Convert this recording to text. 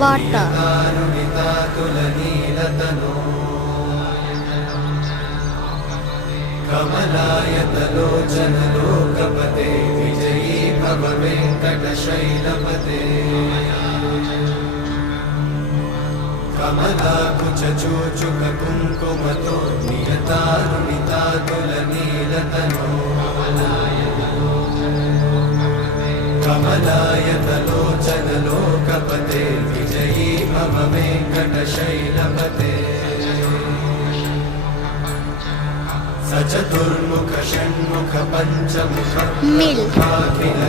water कमलायतलोचनलोकपते विजयी भव वेङ्कटशैलपते कमलाकुचूचुककुङ्कुमतो नियतारुणितातुलनीलतनो कमलायतलोचनलोकपते विजयी भव वेङ्कटशैलपते सचतुर्मुख षण्मुख पञ्चमुख मिल अखिल